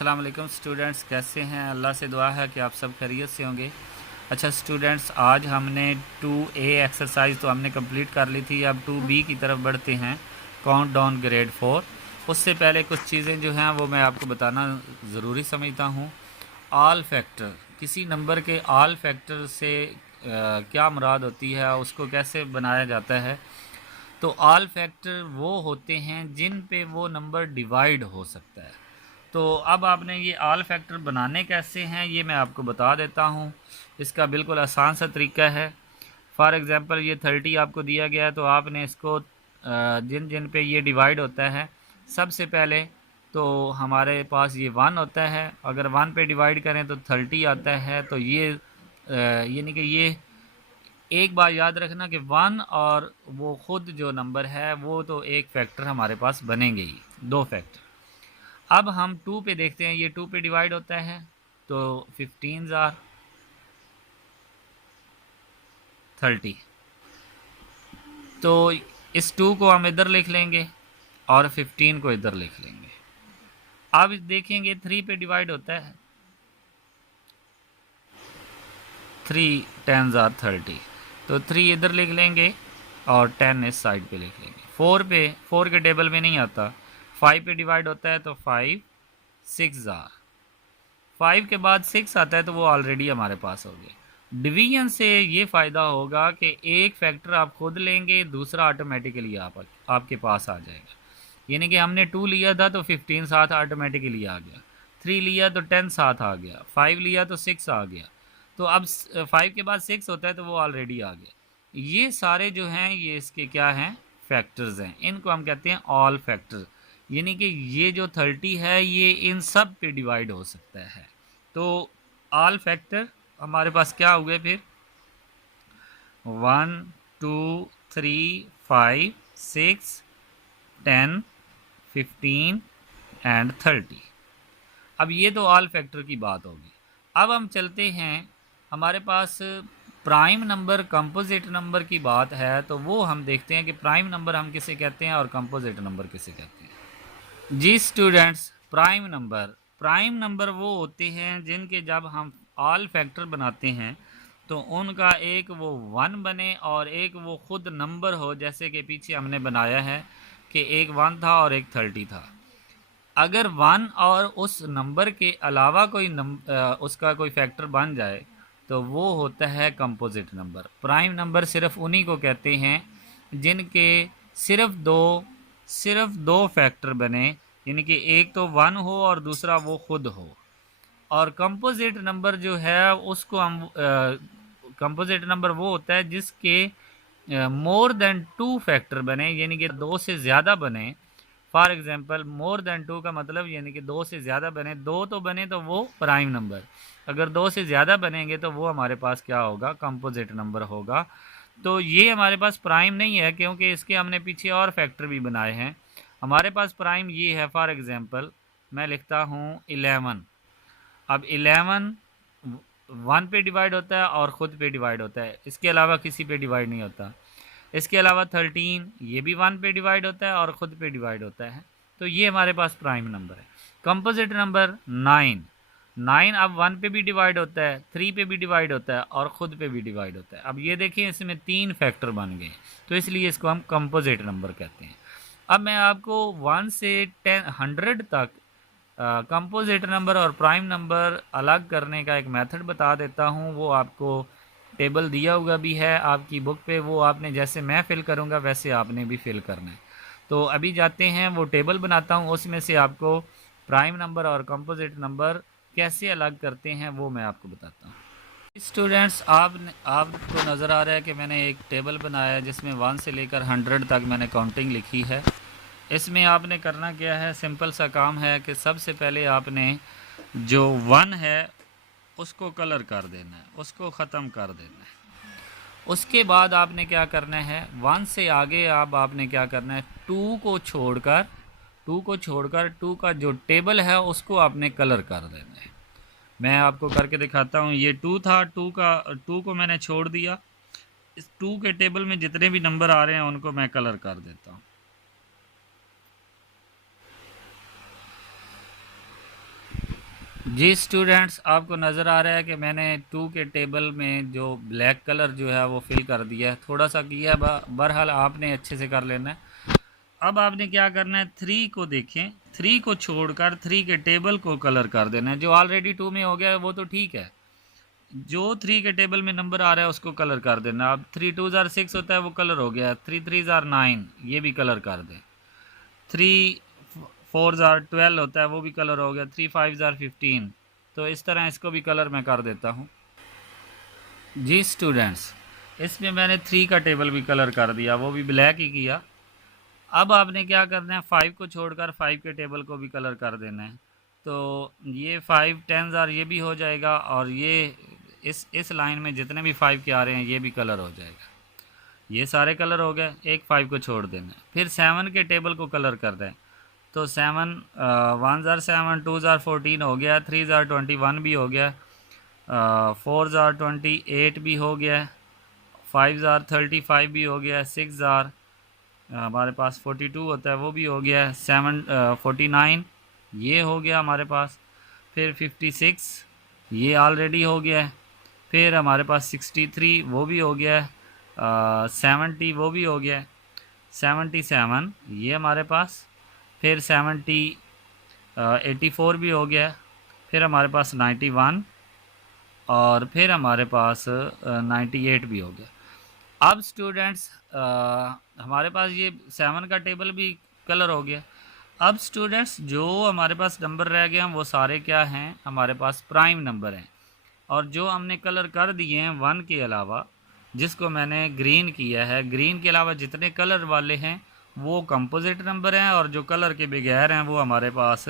अस्सलाम वालेकुम स्टूडेंट्स, कैसे हैं? अल्लाह से दुआ है कि आप सब खैरियत से होंगे। अच्छा स्टूडेंट्स, आज हमने 2A एक्सरसाइज तो हमने कंप्लीट कर ली थी। अब 2B की तरफ बढ़ते हैं, काउंट डाउन ग्रेड 4। उससे पहले कुछ चीज़ें जो हैं वो मैं आपको बताना ज़रूरी समझता हूँ। ऑल फैक्टर, किसी नंबर के ऑल फैक्टर से क्या मुराद होती है, उसको कैसे बनाया जाता है। तो ऑल फैक्टर वो होते हैं जिन पे वो नंबर डिवाइड हो सकता है। तो अब आपने ये ऑल फैक्टर बनाने कैसे हैं ये मैं आपको बता देता हूँ। इसका बिल्कुल आसान सा तरीका है। फॉर एग्ज़ाम्पल ये 30 आपको दिया गया है, तो आपने इसको जिन जिन पे ये डिवाइड होता है, सबसे पहले तो हमारे पास ये 1 होता है। अगर 1 पे डिवाइड करें तो 30 आता है। तो ये यानी कि ये एक बार याद रखना कि 1 और वो ख़ुद जो नंबर है वो तो एक फैक्टर हमारे पास बनेंगे ही, दो फैक्टर। अब हम 2 पे देखते हैं, ये 2 पे डिवाइड होता है तो 15 आर 30। तो इस 2 को हम इधर लिख लेंगे और 15 को इधर लिख लेंगे। अब देखेंगे 3 पे डिवाइड होता है, 3 10 आर 30। तो 3 इधर लिख लेंगे और 10 इस साइड पे लिख लेंगे। 4 पे, 4 के टेबल में नहीं आता। 5 पे डिवाइड होता है तो 5 6 आर। 5 के बाद 6 आता है तो वो ऑलरेडी हमारे पास हो गए। डिवीजन से ये फ़ायदा होगा कि एक फैक्टर आप खुद लेंगे, दूसरा ऑटोमेटिकली आपके पास आ जाएगा। यानी कि हमने 2 लिया था तो 15 साथ ऑटोमेटिकली आ गया, 3 लिया तो 10 साथ आ गया, 5 लिया तो 6 आ गया। तो अब 5 के बाद 6 होता है तो वो ऑलरेडी आ गया। ये सारे जो हैं ये इसके क्या हैं, फैक्टर्स हैं। इनको हम कहते हैं ऑल फैक्टर। यानी कि ये जो 30 है ये इन सब पे डिवाइड हो सकता है। तो ऑल फैक्टर हमारे पास क्या हुए फिर, 1 2 3 5 6 10 15 एंड 30। अब ये तो ऑल फैक्टर की बात होगी। अब हम चलते हैं, हमारे पास प्राइम नंबर कंपोजिट नंबर की बात है, तो वो हम देखते हैं कि प्राइम नंबर हम किसे कहते हैं और कंपोजिट नंबर किसे कहते हैं। जी स्टूडेंट्स, प्राइम नंबर वो होते हैं जिनके जब हम ऑल फैक्टर बनाते हैं तो उनका एक वो 1 बने और एक वो ख़ुद नंबर हो, जैसे कि पीछे हमने बनाया है कि एक 1 था और एक 30 था। अगर 1 और उस नंबर के अलावा कोई उसका कोई फैक्टर बन जाए तो वो होता है कंपोजिट नंबर। प्राइम नंबर सिर्फ उन्हीं को कहते हैं जिनके सिर्फ दो फैक्टर बने, यानी कि एक तो 1 हो और दूसरा वो खुद हो। और कंपोजिट नंबर जो है उसको हम कंपोजिट नंबर वो होता है जिसके मोर देन 2 फैक्टर बने, यानी कि 2 से ज़्यादा बने। फॉर एग्जांपल मोर देन 2 का मतलब यानी कि 2 से ज़्यादा बने, 2 तो बने तो वो प्राइम नंबर, अगर 2 से ज़्यादा बनेंगे तो वो हमारे पास क्या होगा, कंपोजिट नंबर होगा। तो ये हमारे पास प्राइम नहीं है क्योंकि इसके हमने पीछे और फैक्टर भी बनाए हैं। हमारे पास प्राइम ये है, फॉर एग्जांपल मैं लिखता हूँ 11। अब 11 1 पे डिवाइड होता है और ख़ुद पे डिवाइड होता है, इसके अलावा किसी पे डिवाइड नहीं होता। इसके अलावा 13 ये भी 1 पे डिवाइड होता है और ख़ुद पे डिवाइड होता है। तो ये हमारे पास प्राइम नंबर है। कंपोजिट नंबर 9 अब 1 पे भी डिवाइड होता है, 3 पे भी डिवाइड होता है और ख़ुद पे भी डिवाइड होता है। अब ये देखिए इसमें 3 फैक्टर बन गए, तो इसलिए इसको हम कंपोजिट नंबर कहते हैं। अब मैं आपको 1 से 100 तक कंपोजिट नंबर और प्राइम नंबर अलग करने का एक मेथड बता देता हूँ। वो आपको टेबल दिया हुआ भी है आपकी बुक पे, वो आपने जैसे मैं फ़िल करूँगा वैसे आपने भी फ़िल करना है। तो अभी जाते हैं, वो टेबल बनाता हूँ, उसमें से आपको प्राइम नंबर और कंपोजिट नंबर कैसे अलग करते हैं वो मैं आपको बताता हूँ। स्टूडेंट्स, आपको नज़र आ रहा है कि मैंने एक टेबल बनाया है जिसमें 1 से लेकर 100 तक मैंने काउंटिंग लिखी है। इसमें आपने करना क्या है, सिंपल सा काम है कि सबसे पहले आपने जो 1 है उसको कलर कर देना है, उसको ख़त्म कर देना है। उसके बाद आपने क्या करना है, 1 से आगे आपने क्या करना है, 2 को छोड़कर 2 का जो टेबल है उसको आपने कलर कर देना है। मैं आपको करके दिखाता हूँ। ये 2 था, 2 को मैंने छोड़ दिया। इस 2 के टेबल में जितने भी नंबर आ रहे हैं उनको मैं कलर कर देता हूँ। जी स्टूडेंट्स, आपको नज़र आ रहा है कि मैंने टू के टेबल में जो ब्लैक कलर जो है वो फिल कर दिया है, थोड़ा सा किया है, बहरहाल आपने अच्छे से कर लेना है। अब आपने क्या करना है, थ्री को देखें, थ्री को छोड़कर थ्री के टेबल को कलर कर देना है। जो ऑलरेडी टू में हो गया है वो तो ठीक है, जो थ्री के टेबल में नंबर आ रहा है उसको कलर कर देना। अब थ्री टू ज़ार सिक्स होता है वो कलर हो गया, थ्री थ्री ज़ार नाइन ये भी कलर कर दें, थ्री फोर ज़ार ट्वेल्व होता है वो भी कलर हो गया, थ्री फाइव ज़ार फिफ्टीन। तो इस तरह इसको भी कलर मैं कर देता हूँ। जी स्टूडेंट्स, इसमें मैंने थ्री का टेबल भी कलर कर दिया, वो भी ब्लैक ही किया। अब आपने क्या करना है, फाइव को छोड़कर फाइव के टेबल को भी कलर कर देना है। तो ये फाइव टेन ज़ार ये भी हो जाएगा, और ये इस लाइन में जितने भी फाइव के आ रहे हैं ये भी कलर हो जाएगा। ये सारे कलर हो गए, एक फाइव को छोड़ देना है। फिर सेवन के टेबल को कलर कर दें, तो सेवन वन ज़ार सेवन, टू ज़ार 14 हो गया, थ्री ज़ार 21 भी हो गया, फोर ज़ार 28 भी हो गया, फाइव ज़ार 35 भी हो गया, सिक्स ज़ार हमारे पास 42 होता है वो भी हो गया, सेवन 49 ये हो गया हमारे पास, फिर 56 ये ऑलरेडी हो गया है, फिर हमारे पास 63 वो भी हो गया है, 70 वो भी हो गया है, 77 ये हमारे पास, फिर 84 भी हो गया, फिर हमारे पास 91, और फिर हमारे पास 98 भी हो गया। अब स्टूडेंट्स हमारे पास ये सेवन का टेबल भी कलर हो गया। अब स्टूडेंट्स जो हमारे पास नंबर रह गए हैं वो सारे क्या हैं, हमारे पास प्राइम नंबर हैं। और जो हमने कलर कर दिए हैं वन के अलावा, जिसको मैंने ग्रीन किया है, ग्रीन के अलावा जितने कलर वाले हैं वो कंपोजिट नंबर हैं, और जो कलर के बगैर हैं वो हमारे पास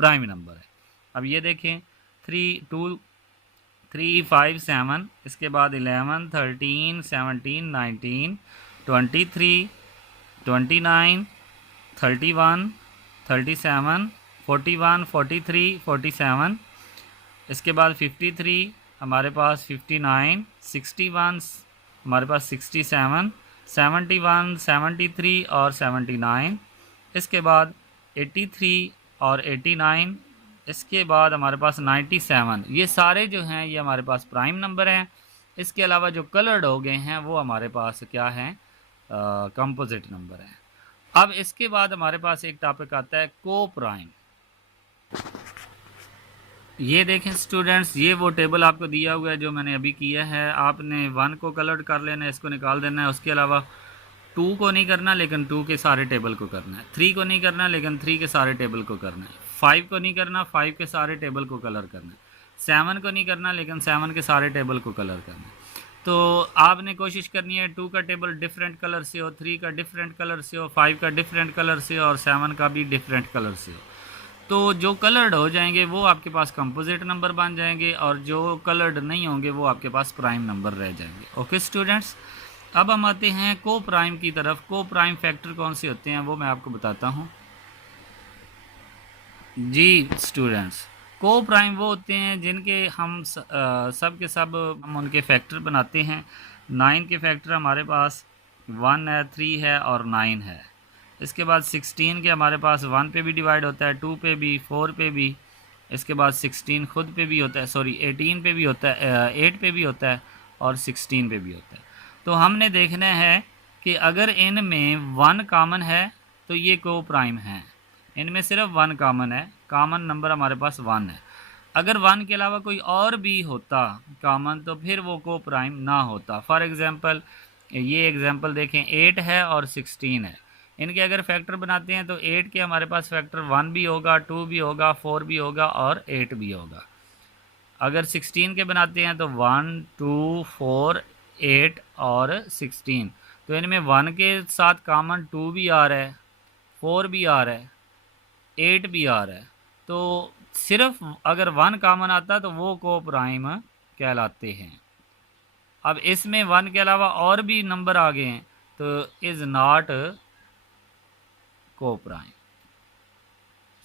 प्राइम नंबर है। अब ये देखें, three two three five seven, इसके बाद 11 13 17 19 23 29 31 37 41 43 47, इसके बाद 53 हमारे पास, 59 61 हमारे पास, 67 71 73 और 79, इसके बाद 83 और 89, इसके बाद हमारे पास 97। ये सारे जो हैं ये हमारे पास प्राइम नंबर हैं। इसके अलावा जो कलर्ड हो गए हैं वो हमारे पास क्या हैं, कंपोजिट नंबर हैं। अब इसके बाद हमारे पास एक टॉपिक आता है को प्राइम। ये देखें स्टूडेंट्स, ये वो टेबल आपको दिया हुआ है जो मैंने अभी किया है। आपने वन को कलर कर लेना है, इसको निकाल देना है। उसके अलावा टू को नहीं करना लेकिन टू के सारे टेबल को करना है, थ्री को नहीं करना लेकिन थ्री के सारे टेबल को करना है, फाइव को नहीं करना, फाइव के सारे टेबल को कलर करना है, सेवन को नहीं करना लेकिन सेवन के सारे टेबल को कलर करना है। तो आपने कोशिश करनी है टू का टेबल डिफरेंट कलर से हो, थ्री का डिफरेंट कलर से हो, फाइव का डिफरेंट कलर से हो, और सेवन का भी डिफरेंट कलर से हो। तो जो कलर्ड हो जाएंगे वो आपके पास कंपोजिट नंबर बन जाएंगे, और जो कलर्ड नहीं होंगे वो आपके पास प्राइम नंबर रह जाएंगे। ओके स्टूडेंट्स, अब हम आते हैं को प्राइम की तरफ। को प्राइम फैक्टर कौन से होते हैं वो मैं आपको बताता हूँ। जी स्टूडेंट्स, को प्राइम वो होते हैं जिनके हम सब के सब हम उनके फैक्टर बनाते हैं। 9 के फैक्टर हमारे पास 1 है, 3 है और 9 है। इसके बाद 16 के हमारे पास 1 पे भी डिवाइड होता है, 2 पे भी, 4 पे भी। इसके बाद 16 खुद पे भी होता है, सॉरी 18 पे भी होता है, 8 पे भी होता है, और 16 पे भी होता है। तो हमने देखना है कि अगर इनमें 1 कॉमन है तो ये को प्राइम है। इनमें सिर्फ 1 कॉमन है, कॉमन नंबर हमारे पास 1 है। अगर 1 के अलावा कोई और भी होता कॉमन तो फिर वो को प्राइम ना होता। फॉर एग्जांपल ये एग्जांपल देखें, 8 है और 16 है। इनके अगर फैक्टर बनाते हैं तो 8 के हमारे पास फैक्टर 1 भी होगा, 2 भी होगा, 4 भी होगा और 8 भी होगा। अगर 16 के बनाते हैं तो 1 2 4 8 और 16। तो इनमें 1 के साथ कॉमन 2 भी आ रहा है, 4 भी आ रहा है, 8 भी आ रहा है। तो सिर्फ अगर 1 कॉमन आता तो वो को प्राइम कहलाते हैं। अब इसमें 1 के अलावा और भी नंबर आ गए हैं तो इज़ नॉट को प्राइम।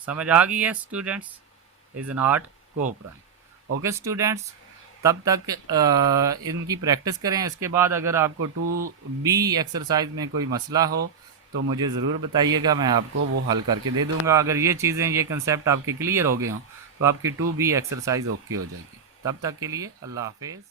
समझ आ गई है स्टूडेंट्स, इज़ नॉट को प्राइम। ओके स्टूडेंट्स, तब तक इनकी प्रैक्टिस करें। इसके बाद अगर आपको 2B एक्सरसाइज में कोई मसला हो तो मुझे ज़रूर बताइएगा, मैं आपको वो हल करके दे दूँगा। अगर ये चीज़ें, ये कंसेप्ट आपके क्लियर हो गए हों तो आपकी 2B एक्सरसाइज ओके हो जाएगी। तब तक के लिए अल्लाह हाफिज़।